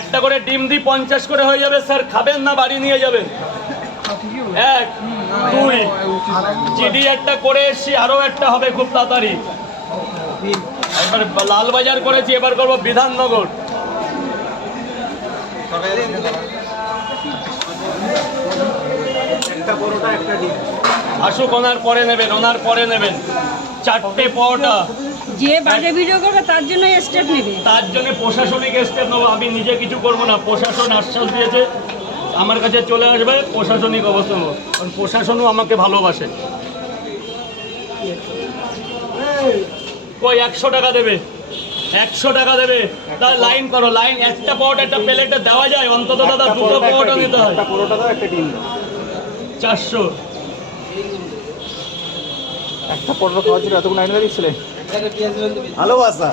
একটা করে ডিম দি 50 করে হয়ে যাবে স্যার। খাবেন না বাড়ি নিয়ে যাবেন? 1 2 জিডি একটা করে এসছি, আরো একটা হবে খুব তাড়াতাড়ি। এবার লালবাজার করেছি, এবার করবো বিধাননগর। আসুক, ওনার পরে নেবেন, ওনার পরে নেবেন। 4টে পরোটা। যে বাজে ভিডিও করবে তার জন্য স্টেপ নেবে, তার জন্য প্রশাসনিক স্টেপ নেবো। আমি নিজে কিছু করবো না, প্রশাসন আশ্বাস দিয়েছে আমার কাছে চলে আসবে, প্রশাসনিক অবস্থা নেবো, কারণ প্রশাসনও আমাকে ভালোবাসে। কই 100 টাকা দেবে, 100 টাকা দেবে। তার লাইন করো, লাইন। একটা পরোটা একটা প্লেটে দেওয়া যায় অন্তত দাদা? 2টো পরোটা দিতে হয়। 400। একটা পরোটা খাওয়ার জন্য এতগুলো লাইনে দাঁড়িয়েছিলেন? ভালোবাসা।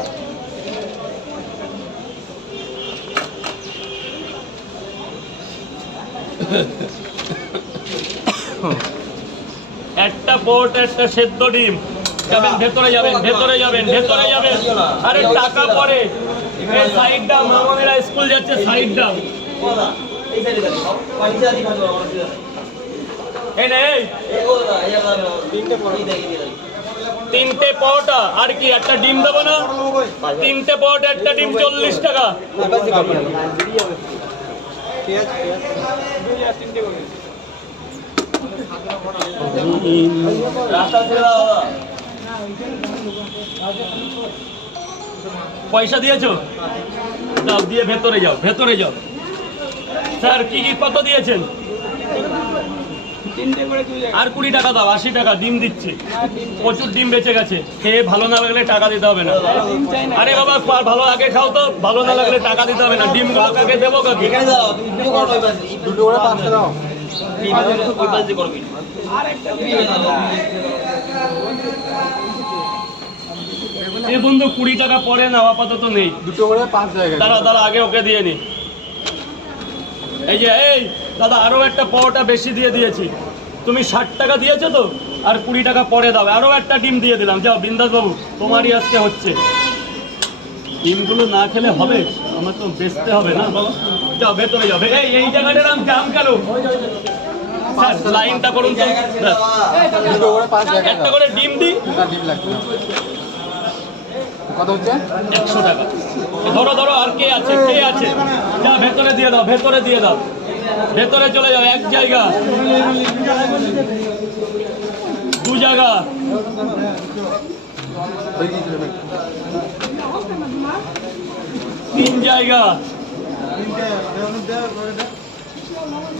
একটা পরোটা একটা সেদ্ধ ডিম। যাবেন ভেতরে, যাবেন ভেতরে, যাবেন ভেতরে, যাবেন। আরে টাকা পরে, এই সাইড দাম, মামনেরা স্কুল যাচ্ছে, সাইড দাম। এই নে, এই 3টে পরোটা আর কি একটা ডিম দেবো না? 3টে পরোটা একটা ডিম 40 টাকা। পয়সা দিয়েছো? যাও, দিয়ে ভেতরে যাও, ভেতরে যাও। স্যার কি কি কত দিয়েছেন? আর 20 টাকা দাও, 80 টাকা ডিম দিচ্ছি। প্রচুর ডিম বেঁচে গেছে। খেয়ে ভালো না লাগলে টাকা দিতে হবে না। আরে বাবা ভালো আগে খাও তো, ভালো না লাগলে টাকা দিতে হবে না। ডিমগুলো কাকে দেবো? কাকে? এই বন্ধু 20 টাকা পরে নাও, আপাতত নেই। 2টো করে 5 জায়গা। দাঁড়া দাঁড়া, আগে ওকে দিয়ে নি। এই যে, এই দাদা আরো একটা পরোটা বেশি দিয়ে দিয়েছি। তুমি 60 টাকা দিয়েছো তো, আর 20 টাকা পরে দাও। আরো একটা ডিম দিয়ে দিলাম। যাও বিন্দাস বাবু, তোমারই আজকে হচ্ছে। ডিমগুলো না খেলে হবে? আমার তো বেচতে হবে না বাবা। যাও ভেতরে যাও। এই জায়গাটার নাম জাম কেন? স্যার লাইনটা করুন তো। 2টো করে 5 জায়গা। একটা করে ডিম দিই। না, ডিম লাগবে না। কত হচ্ছে? 100 টাকা। ধরো ধরো, আর কে আছে? কে আছে? যা ভেতরে দিয়ে দাও, ভেতরে দিয়ে দাও। ভেতরে চলে যাও। 1 জায়গা, 2 জায়গা, 3 জায়গা।